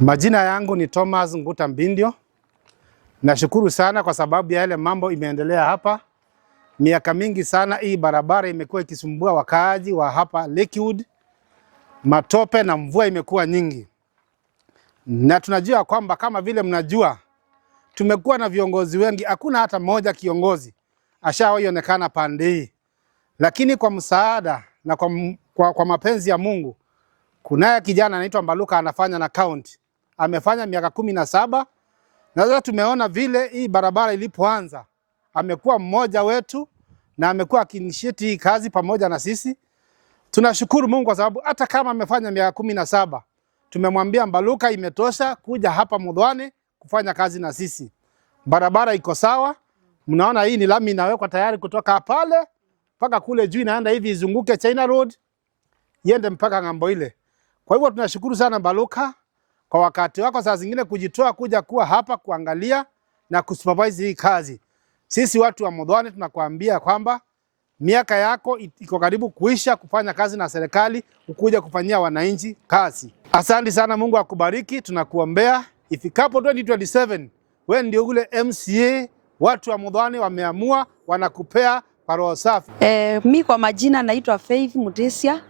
Majina yangu ni Thomas Nguta Mbindio. Nashukuru sana kwa sababu ya yale mambo imeendelea hapa. Miaka mingi sana hii barabara imekuwa ikisumbua wakaaji wa hapa Lakewood. Matope na mvua imekuwa nyingi. Na tunajua kwamba kama vile mnajua, tumekuwa na viongozi wengi, hakuna hata mmoja kiongozi ashawaionekana pande hii. Lakini kwa msaada na kwa mapenzi ya Mungu, kunaye kijana anaitwa Mbaluka anafanya na county. Amefanya miaka 17 na sasa tumeona vile hii barabara ilipoanza. Amekuwa mmoja wetu na amekuwa akinishiti hii kazi pamoja na sisi. Tunashukuru Mungu kwa sababu hata kama amefanya miaka 17, tumemwambia Mbaluka imetosha kuja hapa Mudhwane kufanya kazi na sisi. Barabara iko sawa. Mnaona hii ni lami inawekwa tayari kutoka pale mpaka kule juu, inaenda hivi izunguke China Road iende mpaka ngambo ile. Kwa hivyo tunashukuru sana Mbaluka kwa wakati wako saa zingine kujitoa kuja kuwa hapa kuangalia na kusupervise hii kazi. Sisi watu wa Mudhwane tunakuambia kwamba miaka yako iko karibu kuisha kufanya kazi na serikali, ukuja kufanyia wananchi kazi. Asante sana, Mungu akubariki, tunakuombea. Ifikapo 2027, wewe ndio ule MCA watu wa Mudhwane wameamua wanakupea paroho safi. Mi kwa majina naitwa Faith Mutesia.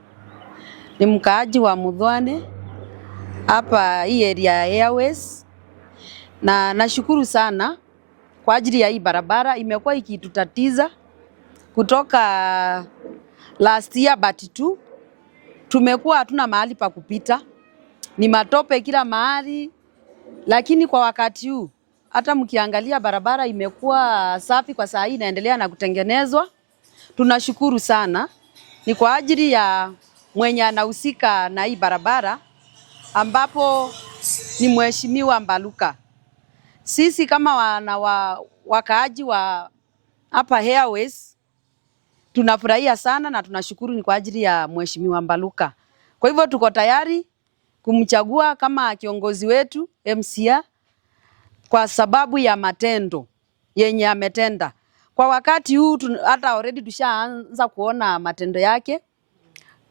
Ni mkaaji wa Mudhwane hapa hii area ya Airways, na nashukuru sana kwa ajili ya hii barabara. Imekuwa ikitutatiza kutoka last year but 2 tumekuwa hatuna mahali pa kupita, ni matope kila mahali. Lakini kwa wakati huu hata mkiangalia barabara imekuwa safi, kwa saa hii inaendelea na kutengenezwa. Tunashukuru sana, ni kwa ajili ya mwenye anahusika na hii barabara ambapo ni Mheshimiwa Mbaluka. Sisi kama wakaaji wa hapa Airways tunafurahia sana na tunashukuru, ni kwa ajili ya Mheshimiwa Mbaluka. Kwa hivyo tuko tayari kumchagua kama kiongozi wetu MCA kwa sababu ya matendo yenye ametenda. Kwa wakati huu hata already tushaanza kuona matendo yake,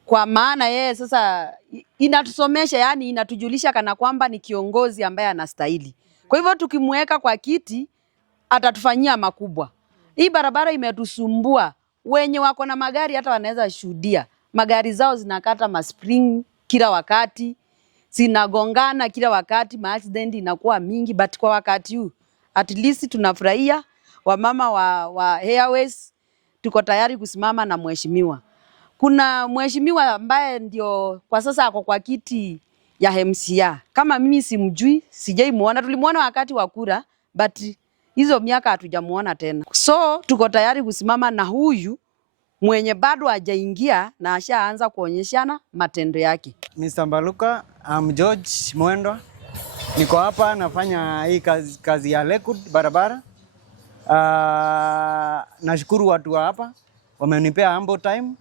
kwa maana yeye sasa inatusomesha, yani inatujulisha kana kwamba ni kiongozi ambaye anastahili. Kwa hivyo tukimweka kwa kiti atatufanyia makubwa. Hii barabara imetusumbua, wenye wako na magari hata wanaweza shuhudia. Magari zao zinakata maspring kila wakati, zinagongana kila wakati, accident inakuwa mingi. But kwa wakati huu at least tunafurahia. Wamama wa Airways tuko tayari kusimama na mheshimiwa. Kuna mheshimiwa ambaye ndio kwa sasa ako kwa kiti ya MCA. Kama mimi simjui, sijaimuona. Tulimuona wakati wa kura, but hizo miaka hatujamuona tena. So tuko tayari kusimama na huyu mwenye bado hajaingia na ashaanza kuonyeshana matendo yake. Mr. Mbaluka, I'm George Mwendwa. Niko hapa nafanya hii kazi ya Lakewood barabara. Nashukuru watu wa hapa wamenipea ample time.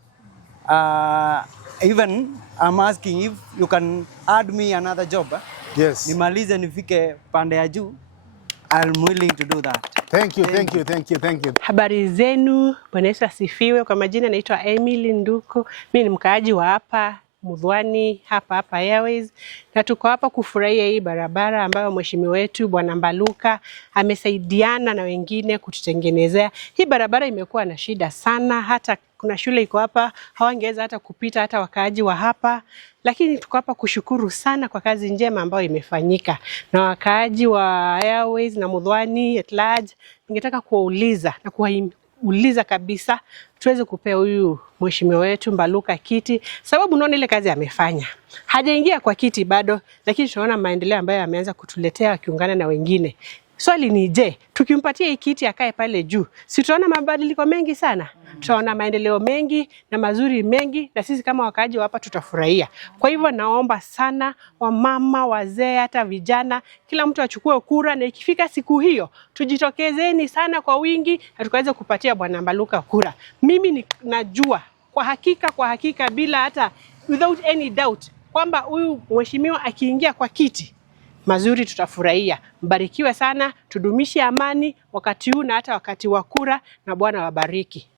Even I'm asking if you can add me another job. Yes. Nimalize nifike pande ya juu. I'm willing to do that. Thank you. Habari zenu, Bwana Yesu asifiwe. Kwa majina naitwa Emily Nduku. Mimi ni mkaaji wa hapa Mudhwane, hapa Airways, na tuko hapa kufurahia hii barabara ambayo mheshimiwa wetu Bwana Mbaluka amesaidiana na wengine kututengenezea. Hii barabara imekuwa na shida sana, hata kuna shule iko hapa hawangeweza hata kupita hata wakaaji wa hapa, lakini tuko hapa kushukuru sana kwa kazi njema ambayo imefanyika na wakaaji wa Airways na Mudhwane at large. Ningetaka kuwauliza na kuwauliza kabisa tuweze kupea huyu mheshimiwa wetu Mbaluka kiti, sababu unaona ile kazi amefanya. Hajaingia kwa kiti bado, lakini tunaona maendeleo ambayo ameanza kutuletea akiungana na wengine. Swali ni je, tukimpatia hii kiti akae pale juu, si tunaona mabadiliko mengi sana? Tutaona maendeleo mengi na mazuri mengi, na sisi kama wakaaji wa hapa tutafurahia. Kwa hivyo naomba sana wamama, wazee, hata vijana, kila mtu achukue kura, na ikifika siku hiyo tujitokezeni sana kwa wingi na tukaweza kupatia Bwana Mbaluka kura. Mimi najua kwa hakika bila hata without any doubt kwamba huyu mheshimiwa akiingia kwa kiti mazuri tutafurahia. Mbarikiwe sana, tudumishe amani wakati huu na hata wakati wa kura, na Bwana wabariki.